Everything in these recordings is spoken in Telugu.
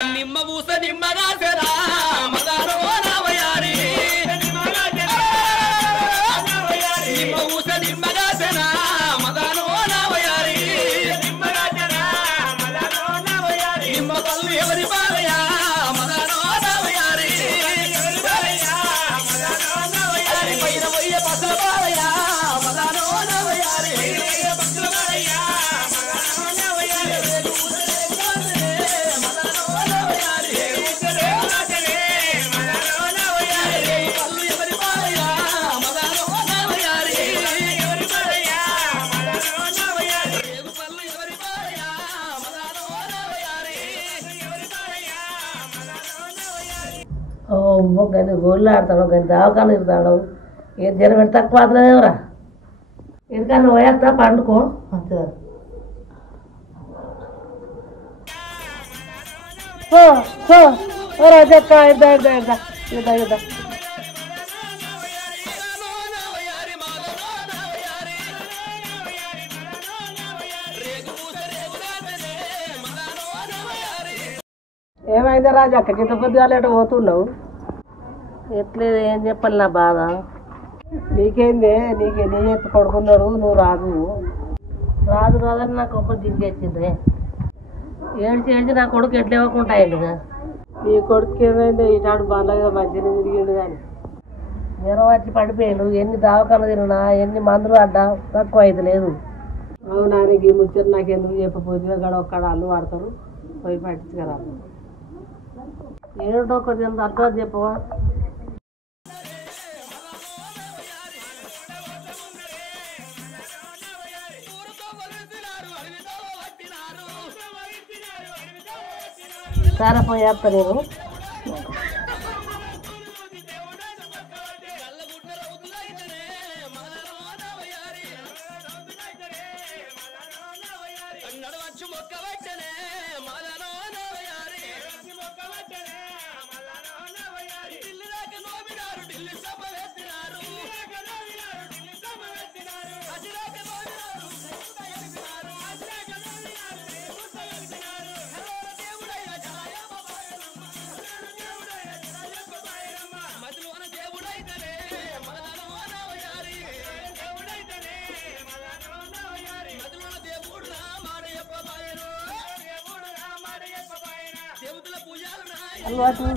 నిమ్మ పూస నిమ్మగాసరా మదారో రావయారి నిమ్మ పూస నిమ్మగాసరా మదారో రావయారి నిమ్మ పళ్ళు ఎవరి బాలయా మదారో రావయారి పైన పోయ పసల బాలయా మదారో రావయారి కానీ గోళ్ళు ఆడతాడు కానీ దావకాలు ఇస్తాడు ఏం జ్వరం పెట్టి తక్కువ అవుతుందేవరా ఎందుకన్నా పోయేస్తా పండుకో అంతే చెక్క ఇద్దా ఇద్దా ఇద్దా ఇద్దా ఇద్దా ఏమైందా రాజు అక్క కింద పొద్దుగాల ఎటు పోతున్నావు ఎట్లేదు ఏం చెప్పాలి నా బాధ నీకేందే నీ ఎత్తు పడుకున్నాడు నువ్వు రాదు రాదని నాకు ఒకటి దిగ్గెచ్చిందే ఏడ్చి నా కొడుకు ఎట్లా ఇవ్వకుంటాయండిగా నీ కొడుకు ఏమైంది ఇటాడు బాగా మంచిగా తిరిగిండు కానీ జ్వరం వచ్చి పడిపోయాను ఎన్ని దావకాలు తిన్నా ఎన్ని మందులు అడ్డా తక్కువ అయితే లేదు అవునా నీకు ఈ ముచ్చట నాకు ఎందుకు చెప్పపోతే గడ ఒక్కడ అల్లు వాడతారు పోయి పట్టించుకురా ఏడో కొంచెం అర్థం చెప్పవా సరే పోయి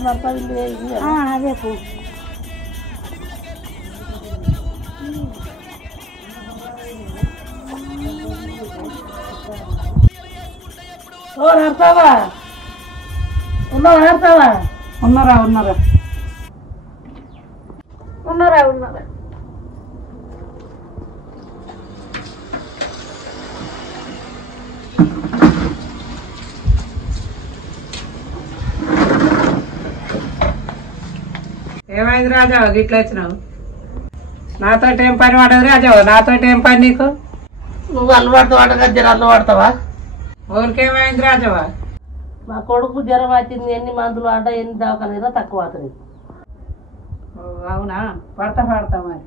చేస్తా నేను అదే నడతావా నడతావా ఉన్నారా ఏమైంది రాజా గిట్లా వచ్చినావు నాతో ఏం పని పడదు రాజా నాతో ఏం పని నీకు నువ్వు అలవాడుతావా జ్వరం అలవాడతావా ఊరికేమైంది రాజావా మా కొడుకు జ్వరం వచ్చింది ఎన్ని మందులు ఆట ఎన్ని దవాఖాన తక్కువ అవుతుంది అవునా పడతా మరి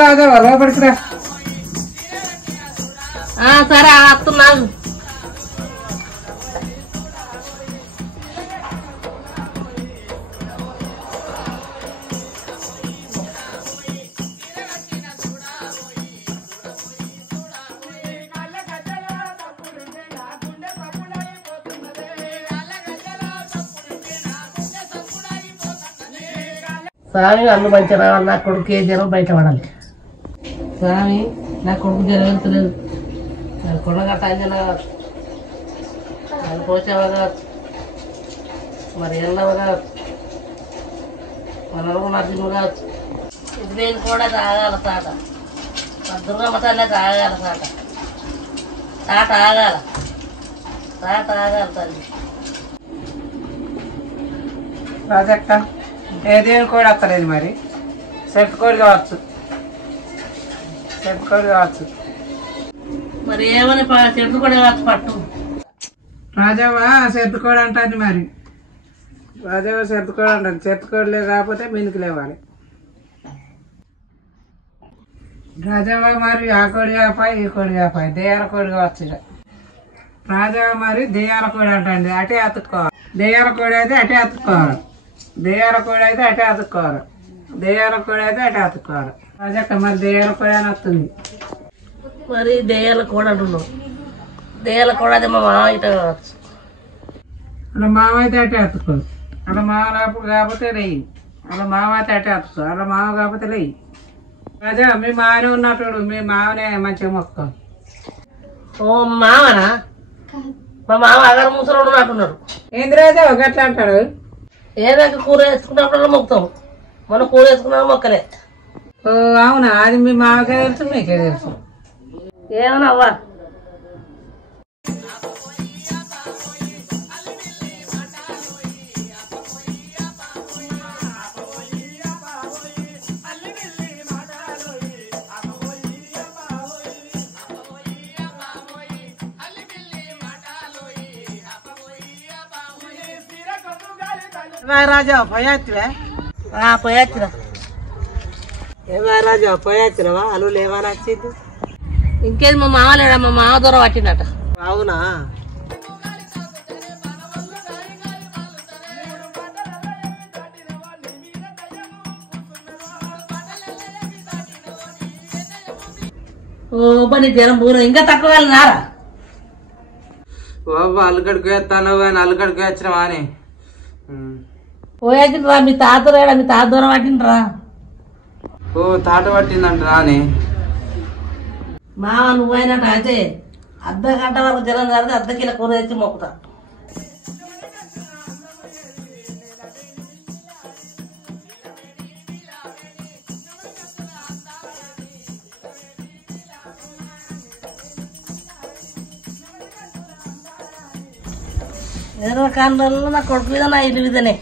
రాజా లోపలికి రా సరే వస్తున్నాను స్వామి అన్ను మంచి రావాలి నా కొడుకు ఏ జ్వరం బయట పడాలి స్వామి నా కొడుకు జ్వరం వెళ్తలేదు కొడగట్ట కావచ్చు పోసేవా కావచ్చు మరి ఎల్లవ కావచ్చు మన నరసింహ కావచ్చు ఇది కూడా తాగాల తాట దుర్గమ్మ తల్లి తాగాల తాట తాట ఆగాల తల్లి రాజక్క ఏదేమి కూడా వస్తలేదు మరి చెప్పుకోడు కావచ్చు చెప్పుకోడు కావచ్చు. మరి ఏమని చెప్పుకోడే కావచ్చు పట్టు. రాజవ్వ చెప్పుకోడు అంటుంది. మరి రాజవ్వ చెప్పుకోడు అంటుంది. చెప్పుకోడు కాకపోతే మినికి లేవాలి. రాజవ్వ మరి ఆ కోడి కాపాయి ఈ కోడి కాపాయి దెయ్యాల కోడి కావచ్చు. రాజవ్వ మరి దెయ్యాల కోడి అంటండి. అటే అతుక్కోవాలి. దెయ్యాల కోడి అయితే అటే అతుక్కోవాలి. దెయ్యాల కోడి అయితే అటే అతుక్కోవాలి. దెయ్యాల కోడి అయితే అటే అతుక్కోవాలి. రాజక్క మరి దెయ్యాల కోడి అని వస్తుంది. మరి దెయ్యాల కోడి అంటున్నావు. దెయ్యాల కోడి అయితే మా మామ ఇట కావచ్చు. అలా మామ అయితే అటే అతుక్కోదు. అలా మామ కాకపోతే లేయి. అలా మామ అయితే అటే అతుక్కో. అలా మామ కాకపోతే లేయి. రాజా మీ మామనే ఉన్నట్టు మీ మామనే మంచిగా మొక్కం. ఓ మామనా? మా మామ అగరు ముసలోడు ఉన్నట్టున్నాడు. ఏంది రాజా గట్లా అంటాడు? ఏదాకా కూర వేసుకున్నప్పుడు మొక్కుతాం. మనం కూర వేసుకున్నాం మొక్కలే. ఓ అవునా? అది మీ మామకే తెలుసు మీకే తెలుసు. ఏమన్నా అవ్వా రాజా పోయాచ్చిరా? పోయొచ్చిరా. ఏమా రాజా పోయాచ్చినవా? అల్లు లేవని వచ్చింది. ఇంకేది మా మామ లేడా? మా మామ దూరం పట్టిందట. అవునా? ఓ పని జనం పూరం ఇంకా తక్కువ నారా బాబా అల్లుకడికి వేస్తాను కానీ అల్లుకడికి వచ్చినవా అని పోయాచిండ్రా. మీ తాత రేడా? మీ తాత దూరం పట్టిండ్రా. ఓ తాట పట్టిందంట రాని. మామ నువ్వైనట్టు అయితే అర్ధ గంట వరకు జనం జరిగితే అర్ధ కిలో కూర తెచ్చి మొక్కుతా. కాండ్రల్లో నా కొడుకు మీద నా ఇల్లు మీదనే